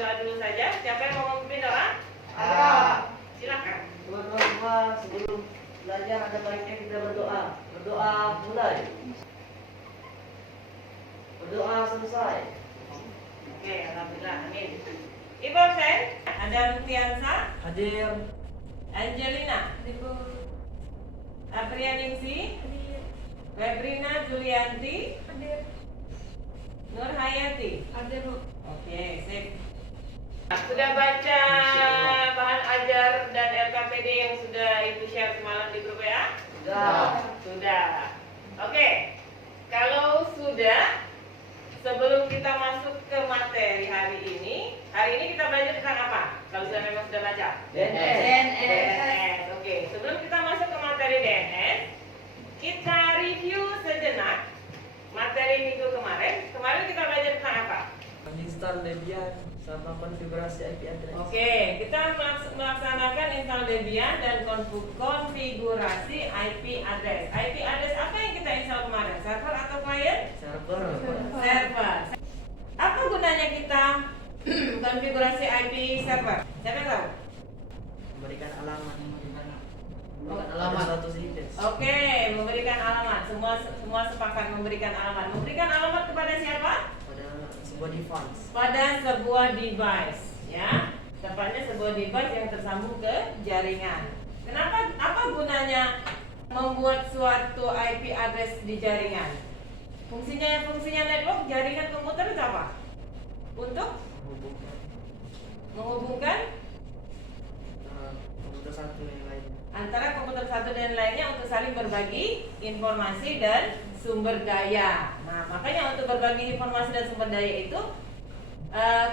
berdoa dulu saja. Siapa yang mau memimpin doa? Silakan. Teman-teman, sebelum belajar ada baiknya kita berdoa. Berdoa mulai. Berdoa selesai. Oke, alhamdulillah. Amin. Ibu absen, ada Rupiansa, Hadir. Angelina, Aprianingsi, Febrina Julianti, Nur Hayati. Oke, sip. Sudah baca bahan ajar dan LKPD yang sudah Ibu share semalam di grup WA? Sudah. Oke. Kalau sudah, sebelum kita masuk ke materi hari ini kita belajar tentang apa? Kalau sudah memang sudah baca? DNS. Oke. Sebelum kita masuk ke materi DNS, kita review sejenak materi minggu kemarin. Kemarin kita belajar tentang apa? Install Debian sama konfigurasi IP address. Oke, kita melaksanakan install Debian dan konfigurasi IP address. IP address apa yang kita install kemarin? Server atau client? Server. Server. Apa gunanya kita konfigurasi IP server? Siapa yang tahu? Memberikan alamat. Alamat suatu situs. Oke, memberikan alamat. Semua sepakat memberikan alamat. Memberikan alamat kepada siapa? Pada sebuah device. Pada sebuah device, ya. Tepatnya sebuah device yang tersambung ke jaringan. Kenapa? Apa gunanya membuat suatu IP address di jaringan? Fungsinya network jaringan komputer itu apa? Untuk menghubungkan komputer satu yang lain. antara komputer satu dan lainnya untuk saling berbagi informasi dan sumber daya. Nah, makanya untuk berbagi informasi dan sumber daya itu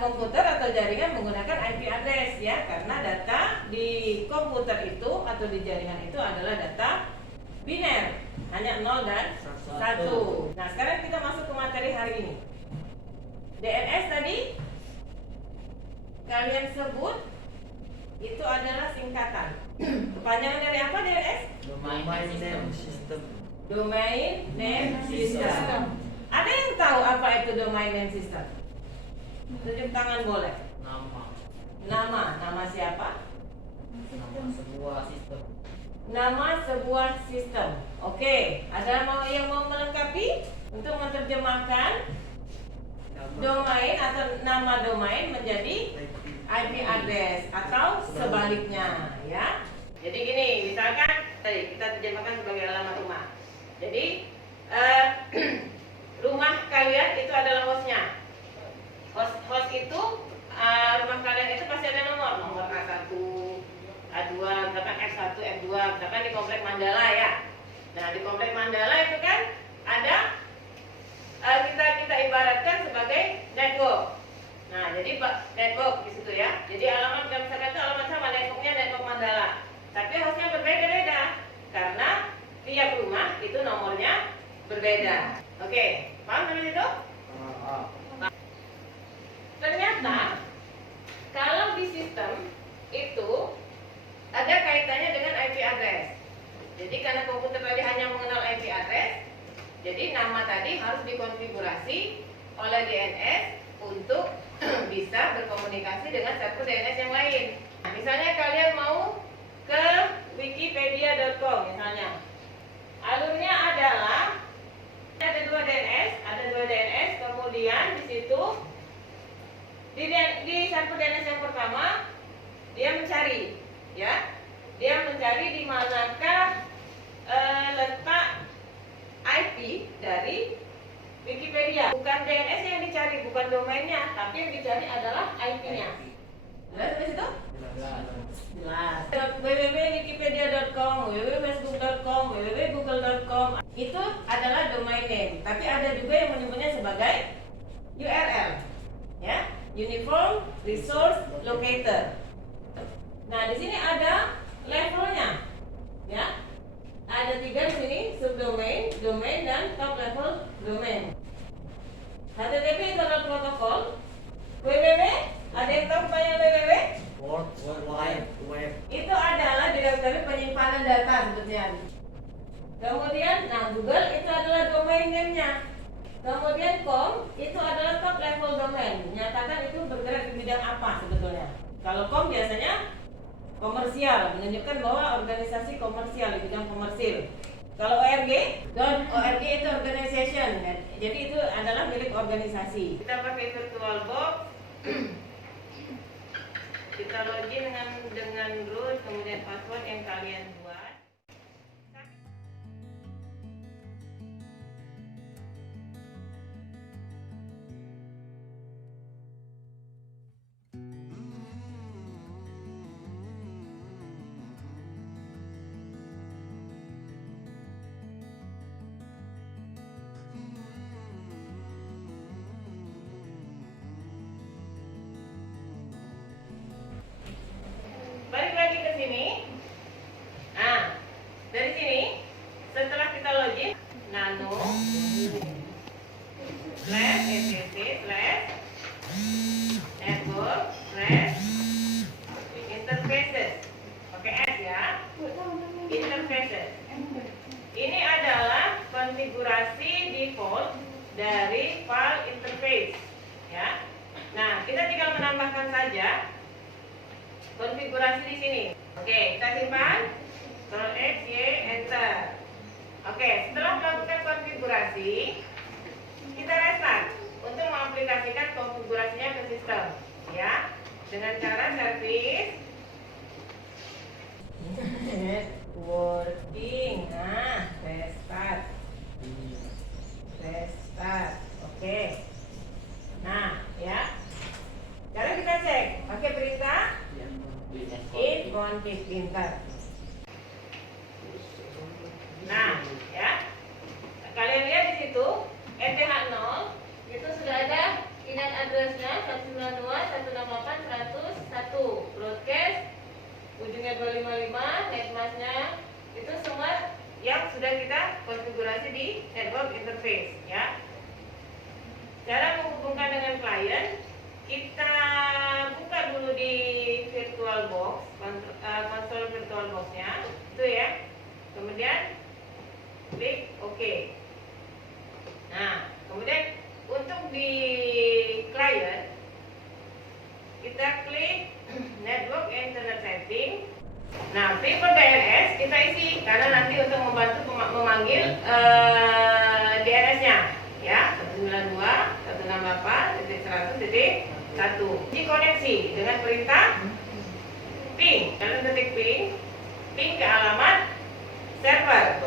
komputer atau jaringan menggunakan IP address, ya, karena data di komputer itu atau di jaringan itu adalah data biner, hanya 0 dan 1. Nah, sekarang kita masuk ke materi hari ini. DNS tadi kalian sebut itu adalah singkatan. Kepanjangan dari apa DNS? Domain name system. Domain Name System. Ada yang tahu apa itu Domain Name System? Tunjuk tangan boleh. Nama siapa? Nama sebuah sistem. Nama sebuah sistem. Oke, ada yang mau melengkapi untuk menerjemahkan domain atau nama domain menjadi IP address atau sebaliknya, ya. Jadi gini, misalkan tadi kita terjemahkan sebagai alamat rumah. Jadi rumah kalian itu adalah hostnya. Host itu rumah kalian itu pasti ada nomor A1, A2, misalkan F1, F2, misalkan di komplek Mandala, ya. Nah, di komplek Mandala itu kan ada kita ibaratkan sebagai network. Nah, jadi network di situ, ya. Jadi alamat misalkan itu alamat sama, networknya network Mandala. Tapi hostnya berbeda-beda karena tiap rumah itu nomornya berbeda. Oke, paham sampai situ? Ternyata kalau di sistem itu ada kaitannya dengan IP address. Jadi karena komputer tadi hanya mengenal IP address, jadi nama tadi harus dikonfigurasi oleh DNS untuk bisa berkomunikasi dengan server DNS yang lain. Nah, misalnya kalian mau ke wikipedia.com misalnya. Alurnya adalah ada dua DNS, kemudian di situ di server DNS yang pertama dia mencari, ya. Dia mencari di manakah letak IP dari Wikipedia. Bukan DNS yang dicari, bukan domainnya, tapi yang dicari adalah IP-nya. Jelas sampai situ? Jelas. www.wikipedia.com, www.facebook.com, www.google.com itu adalah domain name, tapi ada juga yang menyebutnya sebagai URL, ya, Uniform Resource Locator. Nah, di sini ada levelnya, ya. Ada 3 di sini, subdomain, domain, dan top level domain. HTTP itu adalah protokol. www, ada yang tahu kepanjangan www? World Wide Web. Itu adalah direktori penyimpanan data sebetulnya. Kemudian, nah, Google itu adalah domain name-nya. Kemudian com itu adalah top level domain, menyatakan itu bergerak di bidang apa sebetulnya? Kalau kom biasanya komersial, menunjukkan bahwa organisasi komersial di bidang komersil. Kalau ORG, ORG itu organization, jadi itu adalah milik organisasi. Kita pakai virtual box, kita login dengan root, kemudian password yang kalian buat. Balik lagi ke sini. Nah, dari sini setelah kita login, nano slash etc slash network slash interfaces, pakai S ya, interfaces. Ini adalah konfigurasi default dari file interface ya. Nah, kita tinggal menambahkan saja konfigurasi di sini. Oke, kita simpan. Ctrl X, Y, Enter. Oke, setelah melakukan konfigurasi, kita restart untuk mengaplikasikan konfigurasinya ke sistem, ya, dengan cara service working. Nah, restart. Oke. Nah, ya. Sekarang kita cek pakai perintah if config printer. Nah, ya. Kalian lihat di situ ETH0 itu sudah ada init address-nya 192.168.101, broadcast ujungnya 255, netmask-nya itu semua yang sudah kita konfigurasi di network interface, ya. Cara menghubungkan dengan klien, kita buka dulu di virtual box, konsol virtual box-nya, itu ya. Kemudian klik OK. Nah, kemudian untuk di client kita klik network internet setting. Nah, prefer DNS kita isi karena nanti untuk membantu memanggil DNS-nya ya, 192.168.100.1. Dikoneksi dengan perintah ping. Kalian ketik ping ke alamat server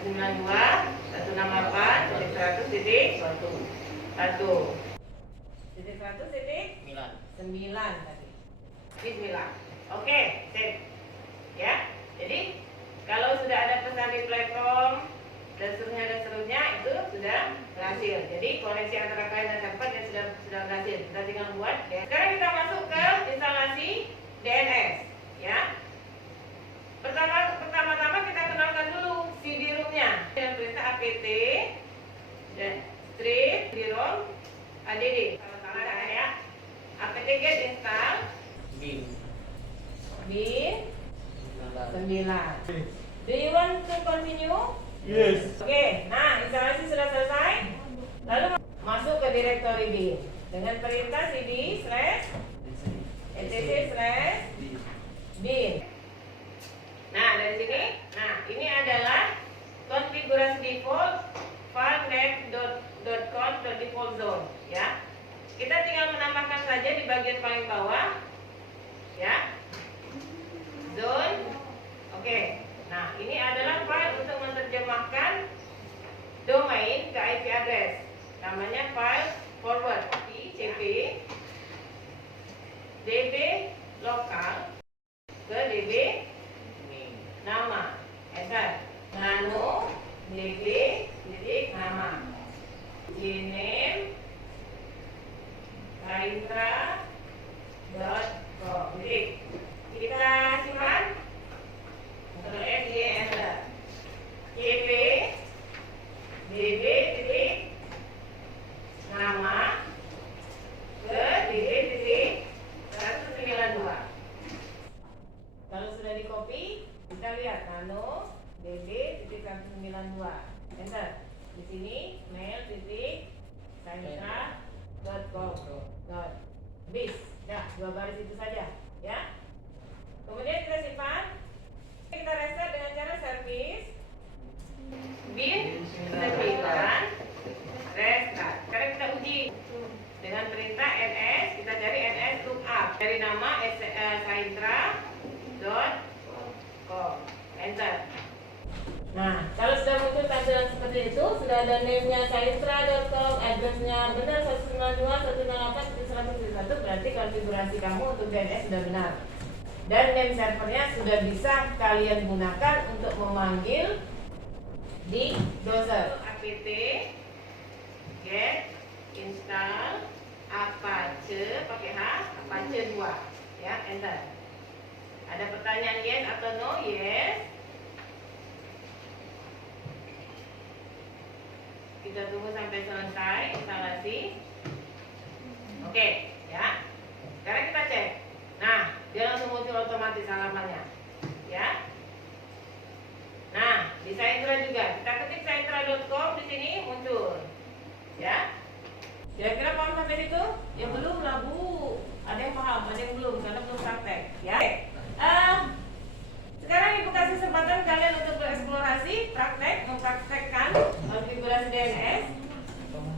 192.168.100.109 tadi. Bismillah. Oke, save. Ya. Jadi kalau sudah ada pesan di platform dan seterusnya itu sudah berhasil. Jadi koneksi antara klien dan server sudah berhasil. Kita tinggal buat. Ya. Sekarang kita masuk ke instalasi DNS. Ya. Pertama-tama kita kenalkan dulu CD-ROM-nya dengan perintah apt dan strip CD-ROM add. Sama-sama ya. apt get install bin 9. Do you want to continue? Yes. Oke, nah instalasi sudah selesai. Lalu masuk ke directory bin dengan perintah cd/etc/bin. Nah, dari sini, nah ini adalah konfigurasi default filenet.conf.default zone, ya. Kita tinggal menambahkan saja di bagian paling bawah, ya. Zone. Oke. Nah, ini adalah file untuk menerjemahkan domain ke IP address. Namanya file forward, cp db lokal ke db nama, enter, nano db titik nama, gname kaintra.com. Kita simpan. Ctrl X, Y, enter. cp db titik nama ke db titik 192. Kalau sudah di copy, kita lihat nano db titik 192. Enter. Di sini mail titik kaintra.com. Bis. Ya, 12. 2 baris itu saja, ya. Kemudian kita simpan. Kita restart dengan cara servis bin sembilan restart. Sekarang kita uji dengan perintah ns. Kita cari ns lookup dari nama saintra.com, enter. Nah, kalau sudah muncul tampilan seperti itu, sudah ada name-nya saintra.com, address-nya benar 192.168.171, berarti konfigurasi kamu untuk DNS sudah benar. Dan name servernya sudah bisa kalian gunakan untuk memanggil di browser. apt get install Apache pakai H, Apache 2, ya, enter. Ada pertanyaan yes atau no? Yes. Kita tunggu sampai selesai instalasi. Oke, ya. Sekarang kita cek. Nah, dia langsung muncul otomatis halamannya, ya. Nah, di Saintra juga. Kita ketik saintra.com, di sini muncul, ya. Kira-kira paham sampai situ? Ya belum lah, Bu. Ada yang paham, ada yang belum, karena belum praktek, ya. Sekarang Ibu kasih kesempatan kalian untuk bereksplorasi, mempraktekkan konfigurasi DNS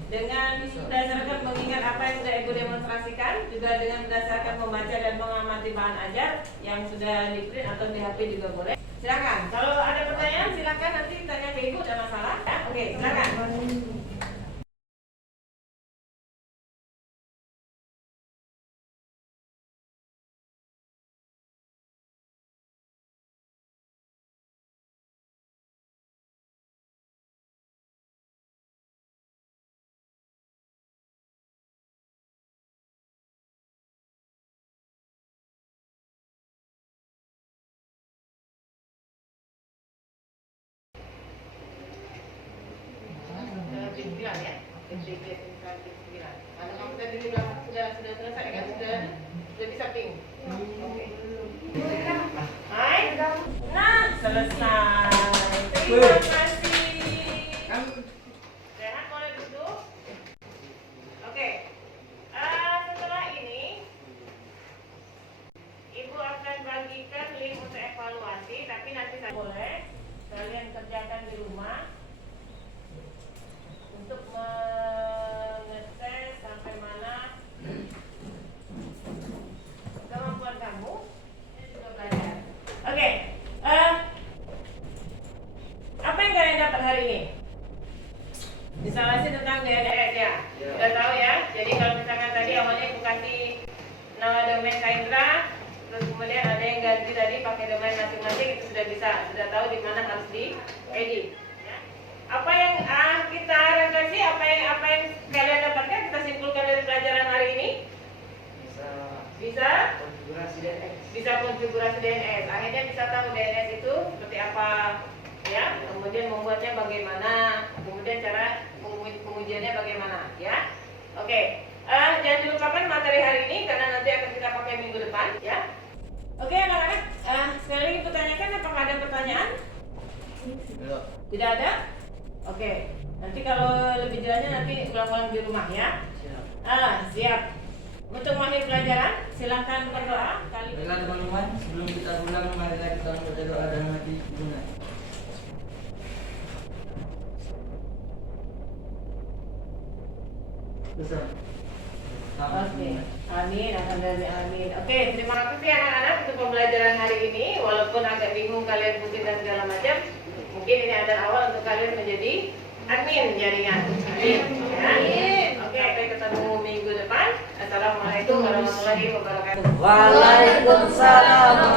dengan berdasarkan mengingat apa yang sudah Ibu demonstrasikan, juga dengan berdasarkan membaca dan mengamati bahan ajar yang sudah di print atau di HP juga boleh. Silakan. Kalau ada pertanyaan silakan nanti tanya ke Ibu, ada masalah? Ya? Oke, silakan. Sembilan ya, karena kamu tadi sudah selesai kan, sudah bisa ping. Oke. Hai. Nah, selesai. Terima kasih. Sehat, boleh duduk. Oke. Setelah ini, Ibu akan bagikan link untuk evaluasi, tapi nanti saya boleh kalian kerjakan di rumah untuk mengetes sampai mana kemampuan kamu juga belajar. Oke, apa yang kalian dapat hari ini? Instalasi tentang DNS ya. Sudah tahu ya. Jadi kalau misalkan tadi awalnya Ibu kasih nama domain Saintra, terus kemudian ada yang ganti tadi pakai domain masing-masing, itu sudah bisa, sudah tahu di mana harus di-edit. Apa yang kita refleksi, apa yang kalian dapatkan, kita simpulkan dari pelajaran hari ini? Bisa konfigurasi DNS. Akhirnya bisa tahu DNS itu seperti apa, ya. Kemudian membuatnya bagaimana, kemudian cara pengujiannya bagaimana, ya. Oke. Jangan dilupakan materi hari ini karena nanti akan kita pakai minggu depan, ya. Oke, anak-anak. Sekali lagi pertanyakan, apakah ada pertanyaan? Tidak ada? Oke, nanti kalau lebih jelasnya nanti ulang-ulang di rumah ya. Siap. Untuk mengakhiri pelajaran, silakan berdoa. Baiklah teman-teman, sebelum kita pulang, marilah kita membaca doa dan hati guna. Besar. Oke, amin, akan dari amin. Oke, terima kasih anak-anak untuk pembelajaran hari ini. Walaupun agak bingung kalian pusing dan segala macam, mungkin ini adalah awal untuk kalian menjadi admin jaringan. Amin. Oke, sampai ketemu minggu depan. Assalamualaikum warahmatullahi wabarakatuh. Waalaikumsalam.